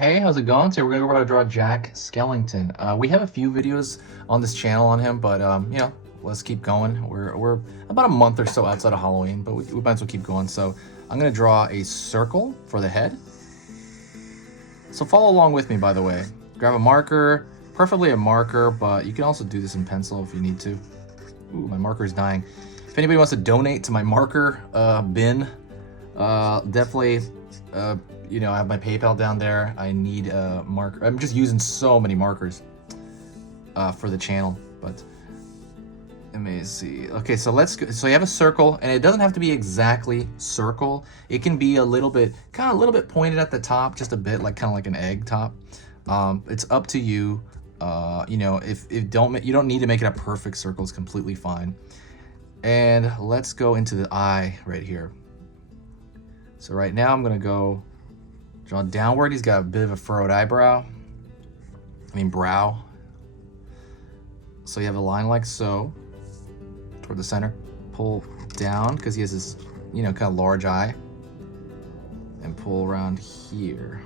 Hey, how's it going? Today we're gonna go over how to draw Jack Skellington. We have a few videos on this channel on him, but let's keep going. We're about a month or so outside of Halloween, but we might as well keep going. So I'm gonna draw a circle for the head. So follow along with me, by the way. Grab a marker, preferably a marker, but you can also do this in pencil if you need to. Ooh, my marker is dying. If anybody wants to donate to my marker bin, definitely. I have my PayPal down there. I need a marker. I'm just using so many markers for the channel, but let me see. Okay, so let's go. So you have a circle, and it doesn't have to be exactly circle. It can be a little bit, kind of a little bit pointed at the top, just a bit, like kind of like an egg top. It's up to you. If you don't need to make it a perfect circle. It's completely fine. And let's go into the eye right here. So right now I'm gonna go draw downward. He's got a bit of a furrowed eyebrow. Brow. So you have a line like so, toward the center. Pull down, because he has this, kind of large eye. And pull around here.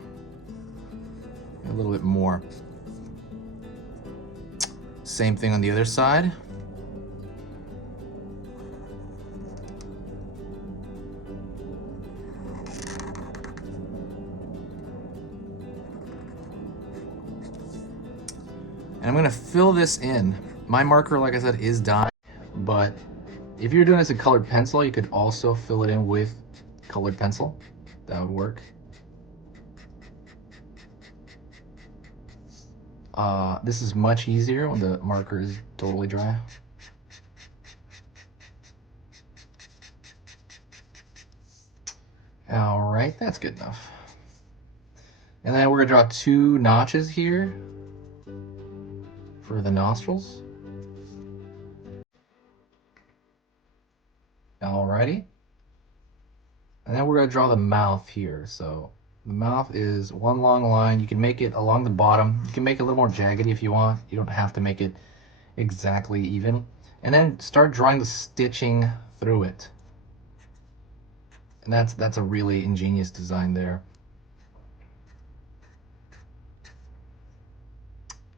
A little bit more. Same thing on the other side. And I'm gonna fill this in. My marker, like I said, is dying, but if you're doing this in colored pencil, you could also fill it in with colored pencil. That would work. This is much easier when the marker is totally dry. All right, that's good enough. And then we're gonna draw two notches here for the nostrils. Alrighty. And then we're gonna draw the mouth here. So the mouth is one long line. You can make it along the bottom. You can make it a little more jaggedy if you want. You don't have to make it exactly even. And then start drawing the stitching through it. And that's a really ingenious design there.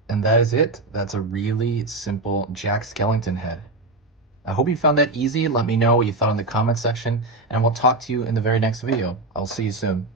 And that is it. That's a really simple Jack Skellington head. I hope you found that easy. Let me know what you thought in the comment section, and we'll talk to you in the very next video. I'll see you soon.